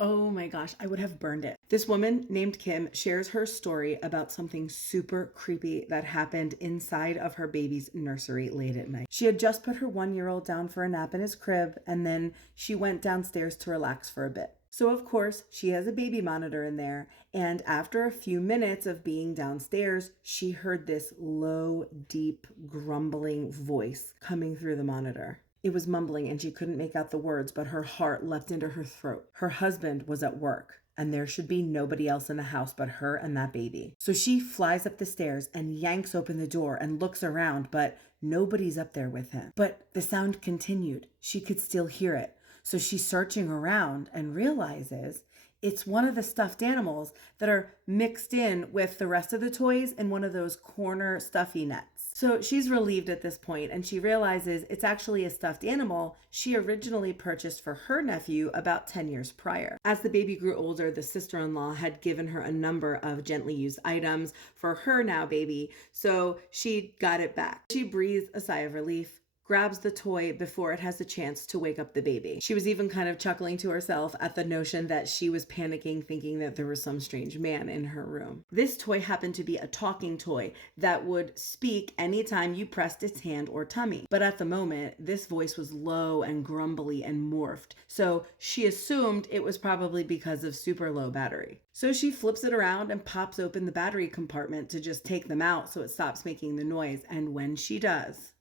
Oh my gosh, I would have burned it. This woman named Kim shares her story about something super creepy that happened inside of her baby's nursery late at night. She had just put her 1-year-old down for a nap in his crib, and then she went downstairs to relax for a bit. So, of course, she has a baby monitor in there, and after a few minutes of being downstairs, she heard this low, deep, grumbling voice coming through the monitor. It was mumbling and she couldn't make out the words, but her heart leapt into her throat. Her husband was at work, and there should be nobody else in the house but her and that baby. So she flies up the stairs and yanks open the door and looks around, but nobody's up there with him. But the sound continued. She could still hear it. So she's searching around and realizes it's one of the stuffed animals that are mixed in with the rest of the toys in one of those corner stuffy nets. So she's relieved at this point, and she realizes it's actually a stuffed animal she originally purchased for her nephew about 10 years prior. As the baby grew older, the sister-in-law had given her a number of gently used items for her now baby, so she got it back. She breathed a sigh of relief, grabs the toy before it has a chance to wake up the baby. She was even kind of chuckling to herself at the notion that she was panicking, thinking that there was some strange man in her room. This toy happened to be a talking toy that would speak anytime you pressed its hand or tummy. But at the moment, this voice was low and grumbly and morphed, so she assumed it was probably because of super low battery. So she flips it around and pops open the battery compartment to just take them out so it stops making the noise, and when she does,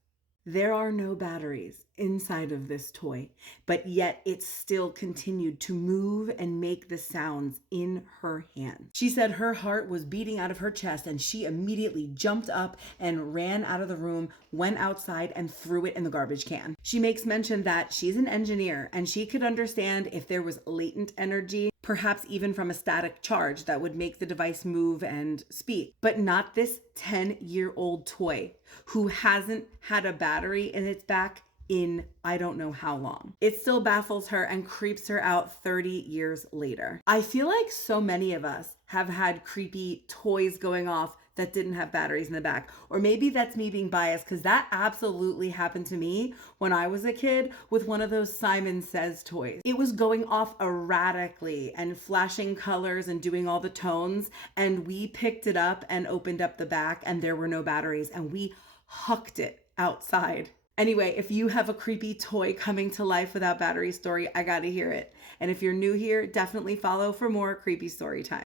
there are no batteries inside of this toy, but yet it still continued to move and make the sounds in her hand. She said her heart was beating out of her chest, and she immediately jumped up and ran out of the room, went outside, and threw it in the garbage can. She makes mention that she's an engineer and she could understand if there was latent energy, perhaps even from a static charge, that would make the device move and speak, but not this 10-year-old toy who hasn't had a battery in its back in I don't know how long. It still baffles her and creeps her out 30 years later. I feel like so many of us have had creepy toys going off that didn't have batteries in the back. Or maybe that's me being biased, because that absolutely happened to me when I was a kid with one of those Simon Says toys. It was going off erratically and flashing colors and doing all the tones, and we picked it up and opened up the back and there were no batteries, and we hucked it outside. Anyway, if you have a creepy toy coming to life without battery story, I gotta hear it. And if you're new here, definitely follow for more creepy story time.